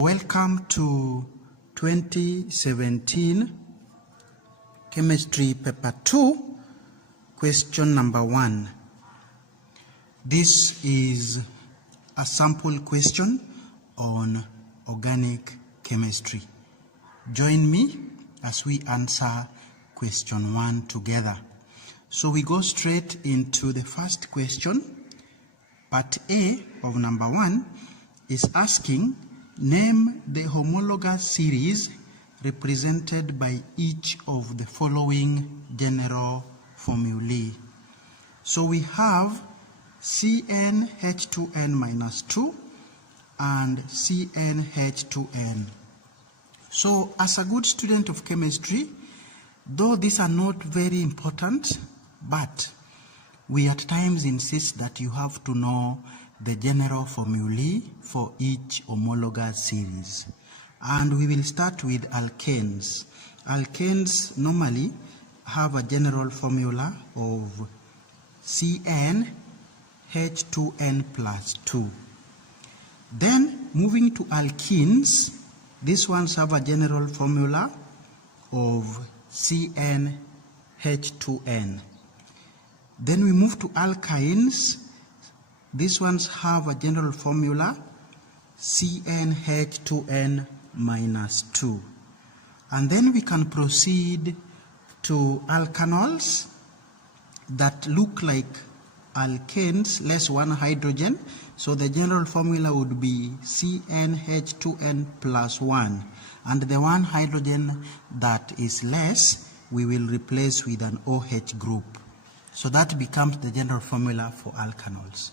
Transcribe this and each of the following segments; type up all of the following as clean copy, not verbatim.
Welcome to 2017 Chemistry Paper 2, question number 1. This is a sample question on organic chemistry. Join me as we answer question 1 together. So we go straight into the first question. Part A of number 1 is asking, name the homologous series represented by each of the following general formulae. So we have CnH2n-2 and CnH2n. So as a good student of chemistry, though these are not very important, but we at times insist that you have to know the general formulae for each homologous series. And we will start with alkanes. Alkanes normally have a general formula of CnH2n plus 2. Then moving to alkenes, these ones have a general formula of CnH2n. Then we move to alkynes. These ones have a general formula CnH2n minus 2. And then we can proceed to alkanols that look like alkanes less one hydrogen. So the general formula would be CnH2n plus 1. And the one hydrogen that is less, we will replace with an OH group. So that becomes the general formula for alkanols.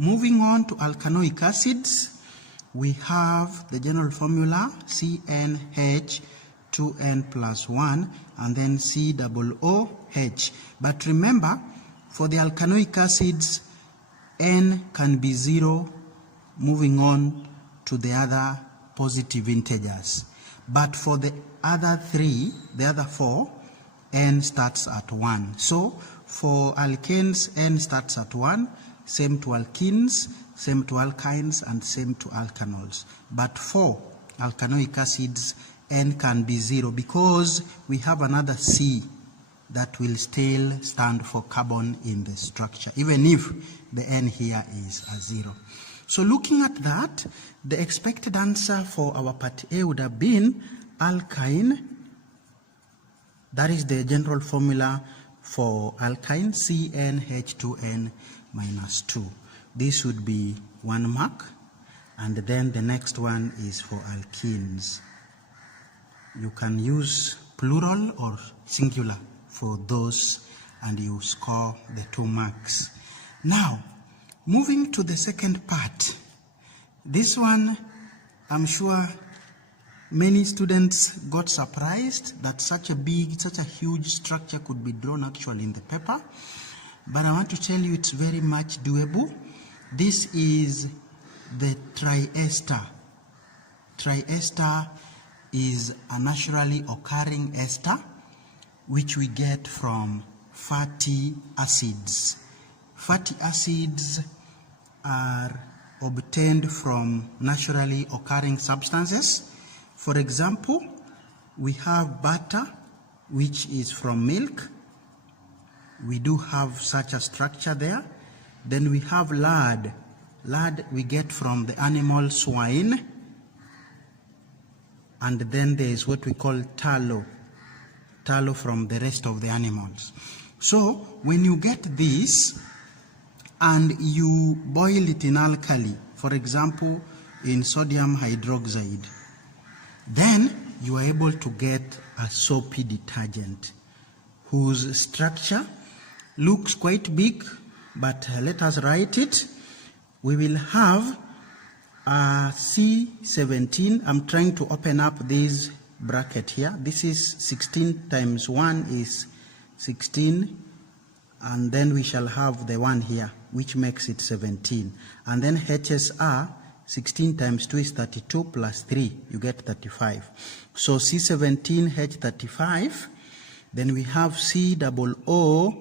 Moving on to alkanoic acids, we have the general formula CnH2n plus 1 and then COOH. But remember, for the alkanoic acids, N can be 0 moving on to the other positive integers. But for the other 3, the other 4, N starts at 1. So for alkanes, N starts at 1, same to alkenes, same to alkynes, and same to alkanols. But for alkanoic acids, N can be 0 because we have another C that will still stand for carbon in the structure, even if the N here is a 0. So looking at that, the expected answer for our part A would have been alkyne. That is the general formula for alkyne, CnH2n minus 2. This would be 1 mark. And then the next one is for alkenes. You can use plural or singular for those and you score the 2 marks. Now, moving to the second part. This one, I'm sure many students got surprised that such a huge structure could be drawn actually in the paper. But I want to tell you it's very much doable. This is the triester. Triester is a naturally occurring ester which we get from fatty acids. Fatty acids are obtained from naturally occurring substances. For example, we have butter, which is from milk. We do have such a structure there. Then we have lard. Lard we get from the animal swine. And then there is what we call tallow. Tallow from the rest of the animals. So when you get this and you boil it in alkali, for example, in sodium hydroxide, then you are able to get a soapy detergent whose structure looks quite big, but let us write it. We will have a C17. I'm trying to open up this bracket here. This is 16 times 1 is 16, and then we shall have the 1 here, which makes it 17. And then HSR, 16 times 2 is 32 plus 3, you get 35. So C17H35, then we have COONA.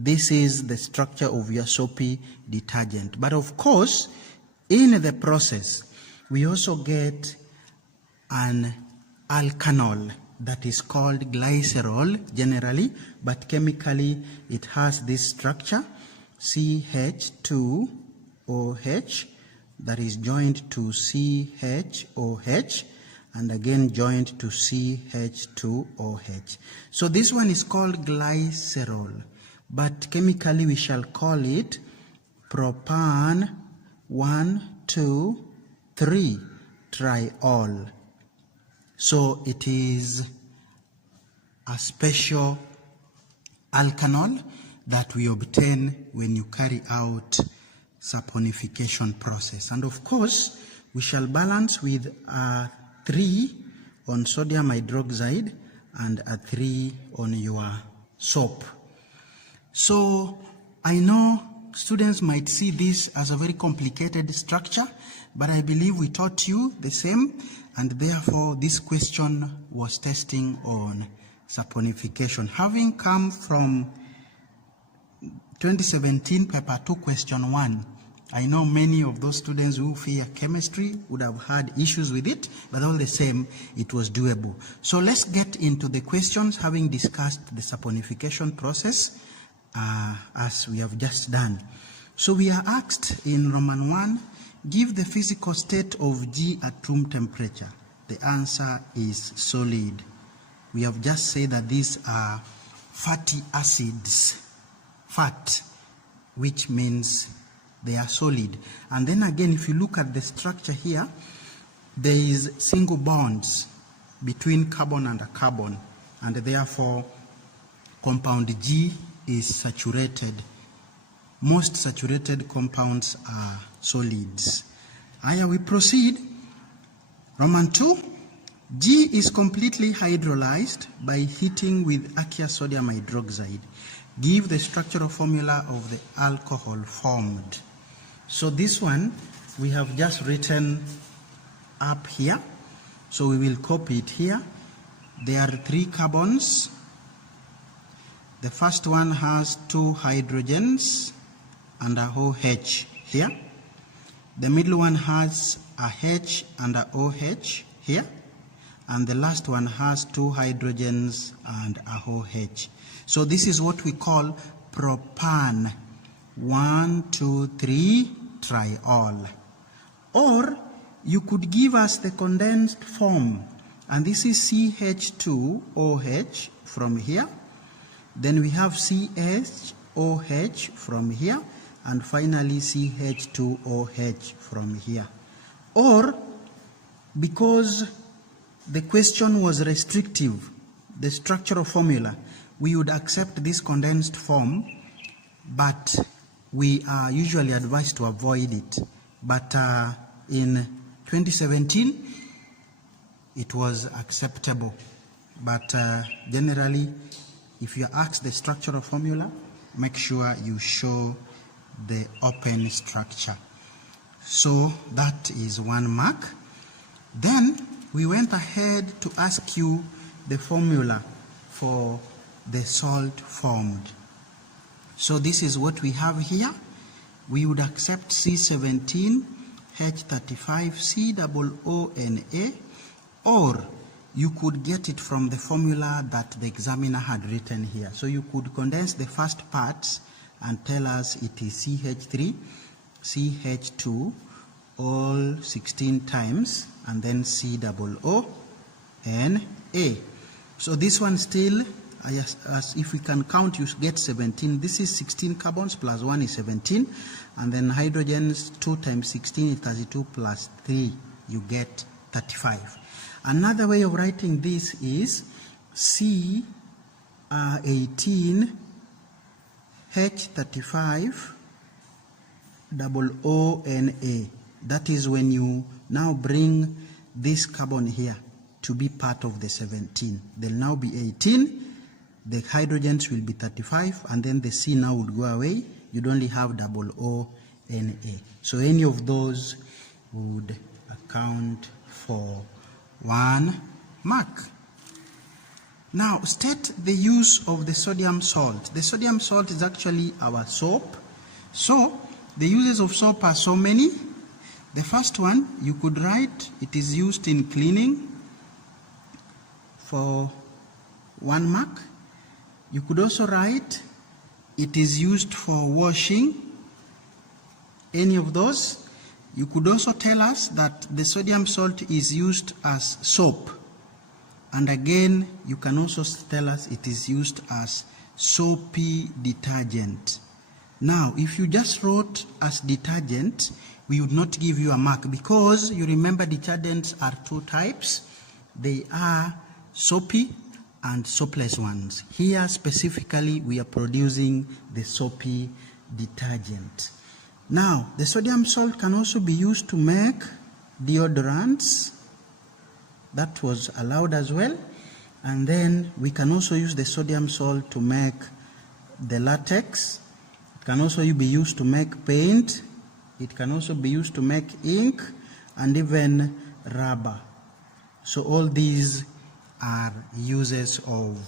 This is the structure of your soapy detergent. But of course, in the process, we also get an alkanol that is called glycerol generally, but chemically it has this structure CH2OH that is joined to CHOH and again joined to CH2OH. So this one is called glycerol, but chemically we shall call it propan 1,2,3 triol. So it is a special alkanol that we obtain when you carry out saponification process. And of course, we shall balance with a 3 on sodium hydroxide and a 3 on your soap. So I know students might see this as a very complicated structure, but I believe we taught you the same, and therefore this question was testing on saponification. Having come from 2017 paper 2 question 1, I know many of those students who fear chemistry would have had issues with it, but all the same it was doable. So let's get into the questions, having discussed the saponification process as we have just done. So we are asked in Roman 1, give the physical state of G at room temperature. The answer is solid. We have just said that these are fatty acids, fat, which means they are solid. And then again, if you look at the structure here, there is single bonds between carbon and a carbon, and therefore compound G is saturated. Most saturated compounds are solids. Here we proceed. Roman 2, G is completely hydrolyzed by heating with aqueous sodium hydroxide. Give the structural formula of the alcohol formed. So this one we have just written up here. So we will copy it here. There are 3 carbons. The first one has 2 hydrogens and a OH here. The middle one has a H and a OH here. And the last one has 2 hydrogens and a OH. So this is what we call propan 1,2,3 triol. Or you could give us the condensed form, and this is CH2OH from here. Then we have CHOH from here, and finally CH2OH from here. Or, because the question was restrictive, the structural formula, we would accept this condensed form, but we are usually advised to avoid it. But in 2017, it was acceptable. But generally, if you ask the structural formula, make sure you show the open structure. So that is 1 mark. Then we went ahead to ask you the formula for the salt formed. So this is what we have here. We would accept C17H35COONA, or you could get it from the formula that the examiner had written here. So you could condense the first parts and tell us it is CH3, CH2, all 16 times, and then COONA. So this one still, as if we can count, you get 17. This is 16 carbons plus 1 is 17. And then hydrogens, 2 times 16 is 32 plus 3, you get 35. Another way of writing this is C18H35OONA. That is when you now bring this carbon here to be part of the 17. There'll now be 18. The hydrogens will be 35, and then the C now would go away. You'd only have OONA. So any of those would account for 1 mark. Now state the use of the sodium salt. The sodium salt is actually our soap. So the uses of soap are so many. The first one, you could write it is used in cleaning for 1 mark. You could also write it is used for washing, any of those. You could also tell us that the sodium salt is used as soap. And again, you can also tell us it is used as soapy detergent. Now, if you just wrote as detergent, we would not give you a mark because you remember detergents are 2 types. They are soapy and soapless ones. Here specifically, we are producing the soapy detergent. Now, the sodium salt can also be used to make deodorants. That was allowed as well. And then we can also use the sodium salt to make the latex. It can also be used to make paint. It can also be used to make ink and even rubber. So all these are uses of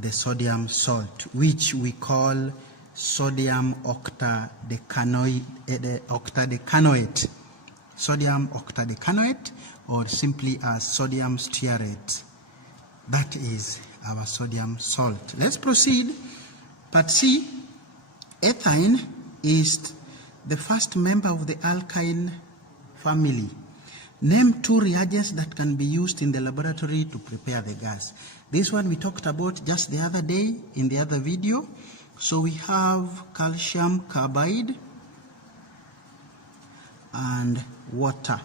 the sodium salt, which we call sodium octadecanoate. Sodium octadecanoate, or simply as sodium stearate. That is our sodium salt. Let's proceed. Part C, ethane is the first member of the alkyne family. Name 2 reagents that can be used in the laboratory to prepare the gas. This one we talked about just the other day in the other video. So we have calcium carbide and water.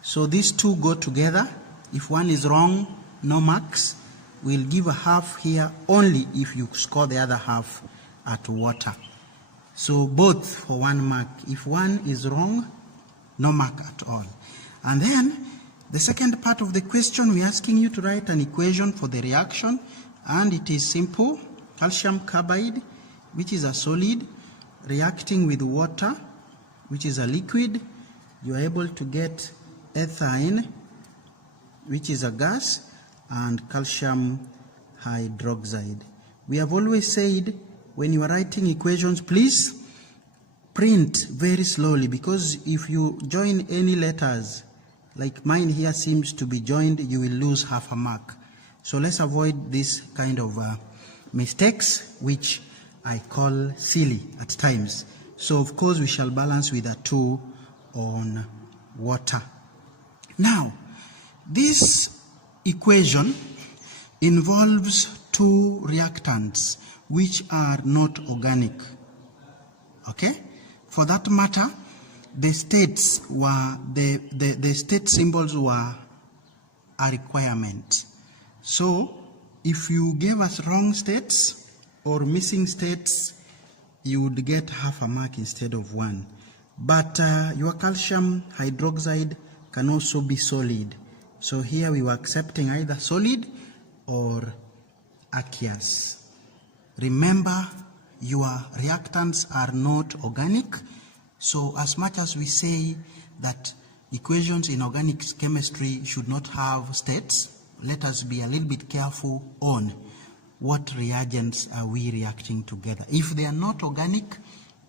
So these 2 go together. If one is wrong, no marks. We'll give a half here only if you score the other half at water. So both for 1 mark. If one is wrong, no mark at all. And then the second part of the question, we're asking you to write an equation for the reaction, and it is simple. Calcium carbide, which is a solid, reacting with water, which is a liquid, you are able to get ethane, which is a gas, and calcium hydroxide. We have always said when you are writing equations, please print very slowly, because if you join any letters, like mine here seems to be joined, you will lose half a mark. So let's avoid this kind of mistakes, which I call silly at times. So of course we shall balance with a 2 on water. Now, this equation involves 2 reactants which are not organic. Okay? For that matter, the states were the state symbols were a requirement. So if you gave us wrong states or missing states, you would get half a mark instead of 1. But your calcium hydroxide can also be solid. So here we were accepting either solid or aqueous. Remember, your reactants are not organic. So as much as we say that equations in organic chemistry should not have states, let us be a little bit careful on what reagents are we reacting together. If they are not organic,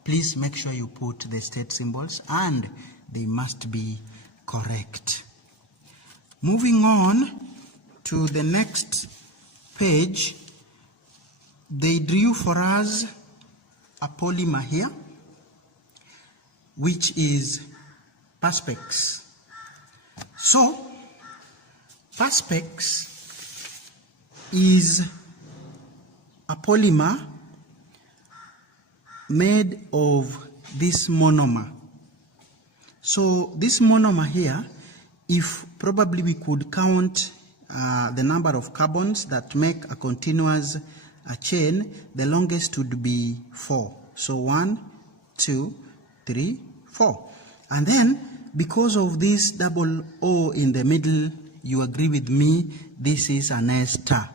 please make sure you put the state symbols, and they must be correct. Moving on to the next page, they drew for us a polymer here, which is perspex. So, perspex is a polymer made of this monomer. So, this monomer here, if probably we could count the number of carbons that make a continuous chain, the longest would be 4. So 1, 2, 3, 4. And then, because of this double O in the middle, you agree with me, this is an ester.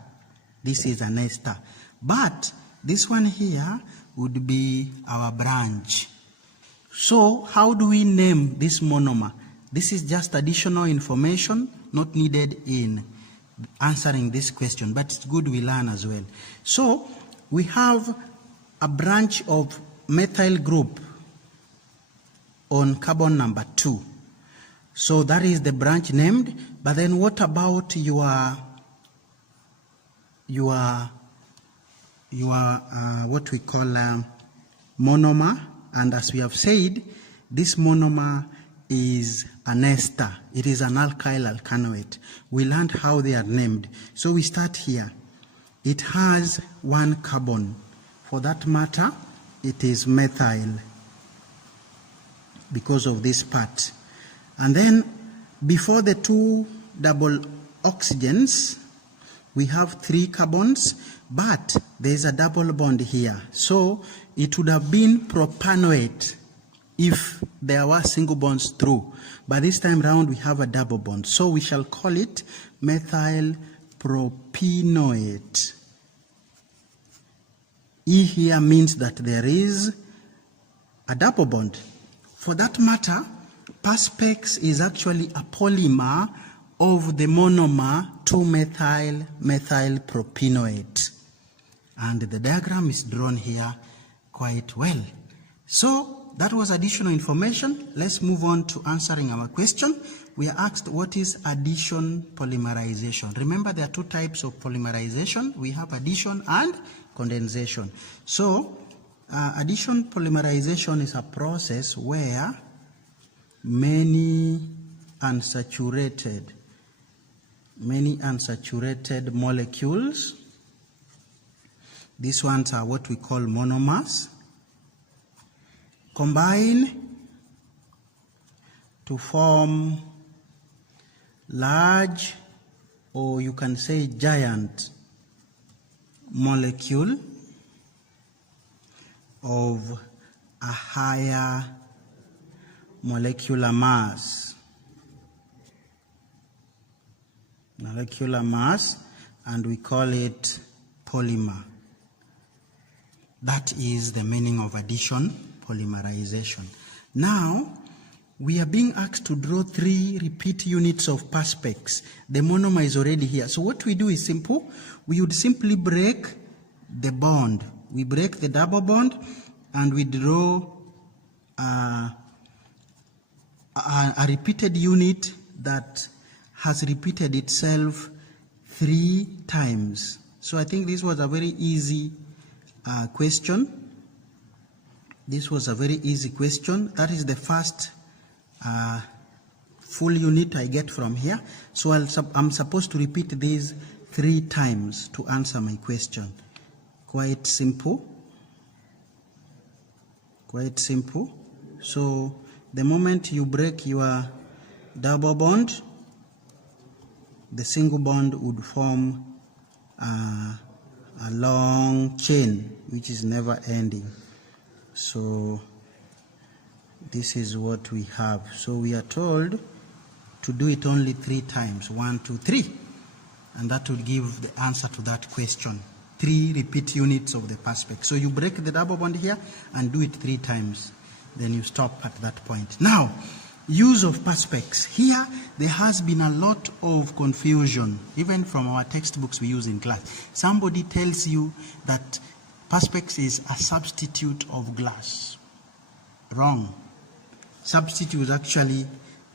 This is an ester. But this one here would be our branch. So, how do we name this monomer? This is just additional information not needed in answering this question, but it's good we learn as well. So, we have a branch of methyl group. on carbon number 2. So that is the branch named. But then what about your what we call monomer? And as we have said, this monomer is an ester. It is an alkyl alkanoate. We learned how they are named. So we start here. It has 1 carbon. For that matter, it is methyl because of this part. And then before the 2 double oxygens, we have 3 carbons, but there is a double bond here. So it would have been propanoate if there were single bonds through. But this time round we have a double bond. So we shall call it methyl propenoate. E here means that there is a double bond. For that matter, Perspex is actually a polymer of the monomer 2-methyl propenoate. And the diagram is drawn here quite well. So that was additional information. Let's move on to answering our question. We are asked, what is addition polymerization? Remember, there are 2 types of polymerization. We have addition and condensation. So addition polymerization is a process where many unsaturated molecules, these ones are what we call monomers, combine to form large, or you can say giant, molecule of a higher molecular mass. And we call it polymer. That is the meaning of addition polymerization. Now, we are being asked to draw 3 repeat units of Perspex. The monomer is already here. So what we do is simple. We would simply break the bond. We break the double bond and we draw a repeated unit that has repeated itself 3 times. So I think this was a very easy question. This was a very easy question. That is the first full unit I get from here. So I'm supposed to repeat these 3 times to answer my question. Quite simple. Quite simple. So the moment you break your double bond, the single bond would form a long chain which is never ending. So this is what we have. So we are told to do it only 3 times. 1, 2, 3. And that will give the answer to that question. 3 repeat units of the Perspex. So you break the double bond here and do it 3 times. Then you stop at that point. Now, use of Perspex. Here, there has been a lot of confusion, even from our textbooks we use in class. Somebody tells you that Perspex is a substitute of glass. Wrong. Substitute is actually,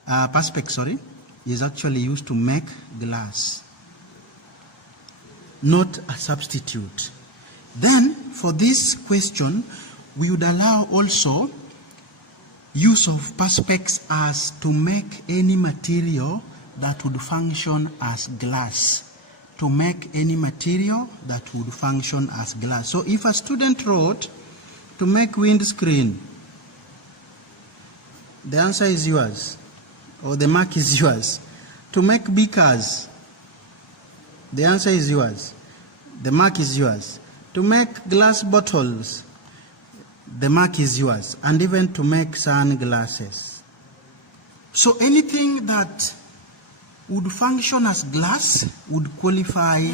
Perspex, is actually used to make glass, not a substitute. Then, for this question, we would allow also use of Perspex as to make any material that would function as glass. To make any material that would function as glass. So if a student wrote to make windscreen, the answer is yours, or the mark is yours. To make beakers, the answer is yours, the mark is yours. To make glass bottles, the mark is yours, and even to make sunglasses. So anything that would function as glass would qualify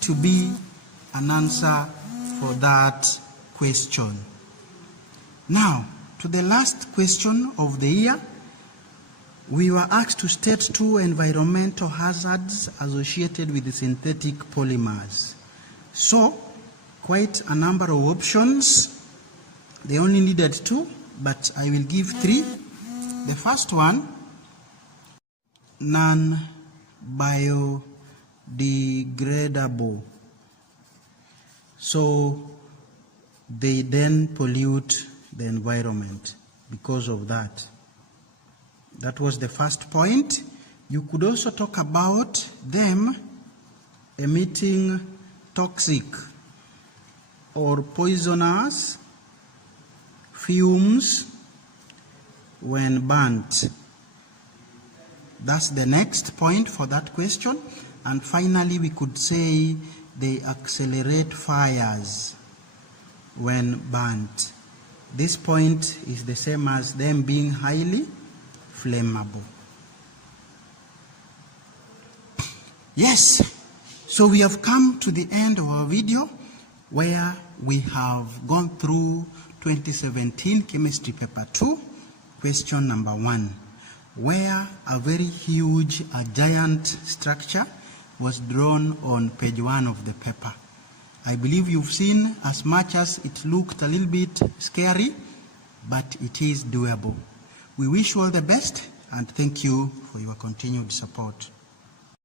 to be an answer for that question. Now, to the last question of the year, we were asked to state 2 environmental hazards associated with the synthetic polymers. So, quite a number of options. They only needed 2, but I will give 3. The first one, non-biodegradable. So they then pollute the environment because of that. That was the first point. You could also talk about them emitting toxic or poisonous fumes when burnt. That's the next point for that question. And finally, we could say they accelerate fires when burnt. This point is the same as them being highly flammable. Yes, so we have come to the end of our video where we have gone through 2017 Chemistry Paper 2, question number 1, where a very huge, a giant structure was drawn on page 1 of the paper. I believe you've seen, as much as it looked a little bit scary, but it is doable. We wish you all the best and thank you for your continued support.